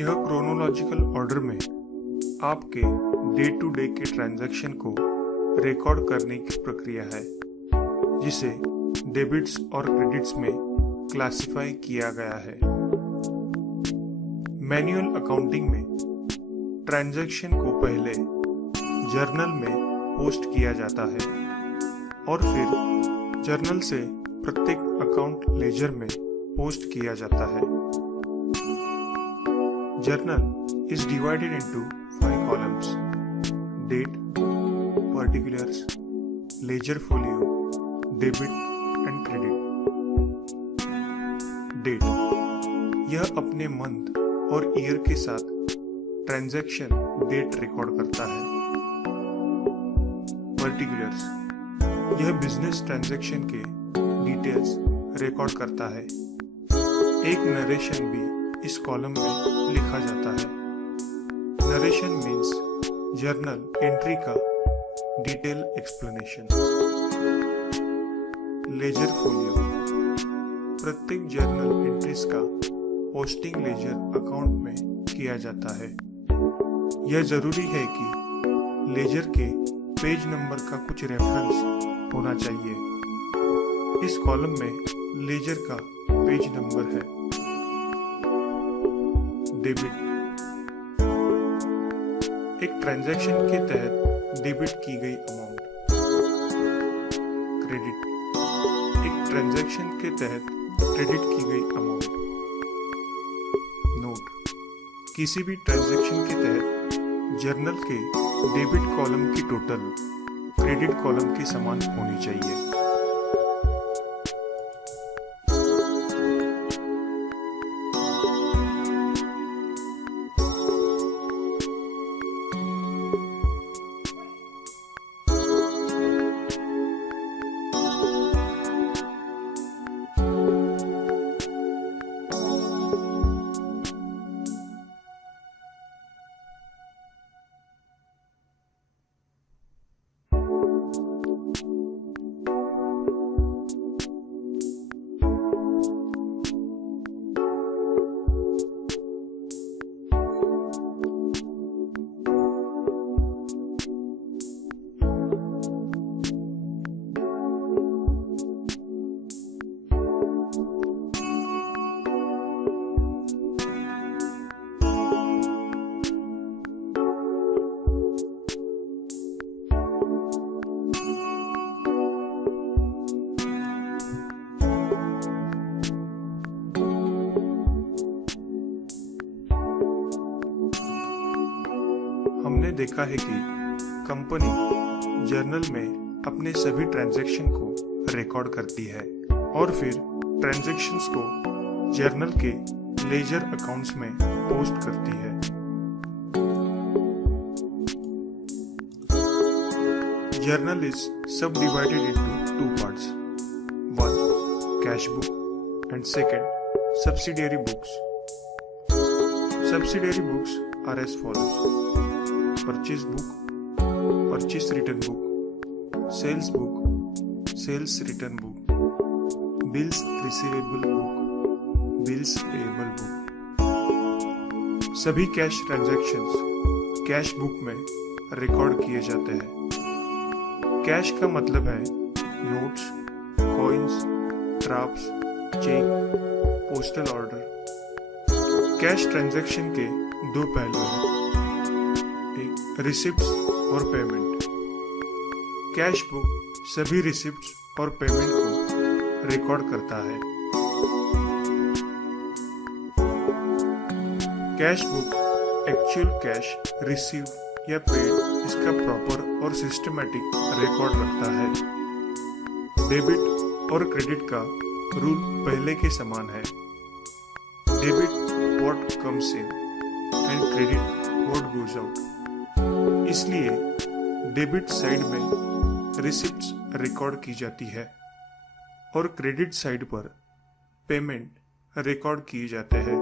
यह chronological order में आपके डे टू डे के ट्रांजैक्शन को रिकॉर्ड करने की प्रक्रिया है, जिसे डेबिट्स और क्रेडिट्स में क्लासिफाई किया गया है। मैन्युअल अकाउंटिंग में ट्रांजैक्शन को पहले जर्नल में पोस्ट किया जाता है और फिर जर्नल से प्रत्येक अकाउंट लेजर में पोस्ट किया जाता है। Journal is divided into 5 columns: date, particulars, ledger folio, debit and credit. Date यह अपने मंथ और ईयर के साथ ट्रांजैक्शन डेट रिकॉर्ड करता है। Particulars यह बिजनेस ट्रांजैक्शन के डिटेल्स रिकॉर्ड करता है। एक नरेशन भी इस कॉलम में लिखा जाता है। नरेशन मीन्स जर्नल एंट्री का डिटेल एक्सप्लेनेशन। लेजर फोलियो प्रत्येक जर्नल एंट्रीज का पोस्टिंग लेजर अकाउंट में किया जाता है। यह जरूरी है कि लेजर के पेज नंबर का कुछ रेफरेंस होना चाहिए। इस कॉलम में लेजर का पेज नंबर है। डेबिट एक ट्रांजैक्शन के तहत डेबिट की गई अमाउंट। क्रेडिट एक ट्रांजैक्शन के तहत क्रेडिट की गई अमाउंट। नोट किसी भी ट्रांजैक्शन के तहत जर्नल के डेबिट कॉलम की टोटल क्रेडिट कॉलम के समान होनी चाहिए। हमने देखा है कि कंपनी जर्नल में अपने सभी ट्रांजैक्शन को रिकॉर्ड करती है और फिर ट्रांजैक्शंस को जर्नल के लेजर अकाउंट्स में पोस्ट करती है। जर्नल इज सब divided into 2 parts. 1. Cash book and 2. Subsidiary books. Subsidiary books are as follows: Purchase book, purchase return book, sales book, sales return book, bills receivable book, bills payable book. सभी cash transactions cash book में record किए जाते हैं। Cash का मतलब है notes, coins, drafts, cheque, postal order. Cash transaction के 2 पहलू हैं, रिसिप्ट्स और पेमेंट। कैश बुक सभी रिसिप्ट्स और पेमेंट को रिकॉर्ड करता है। Cash book actual cash receive या पेड इसका प्रॉपर और सिस्टमैटिक रिकॉर्ड रखता है। डेबिट और क्रेडिट का रूल पहले के समान है। Debit what comes in and credit what goes out. इसलिए डेबिट साइड में रिसिप्ट्स रिकॉर्ड की जाती है और क्रेडिट साइड पर पेमेंट रिकॉर्ड किए जाते हैं।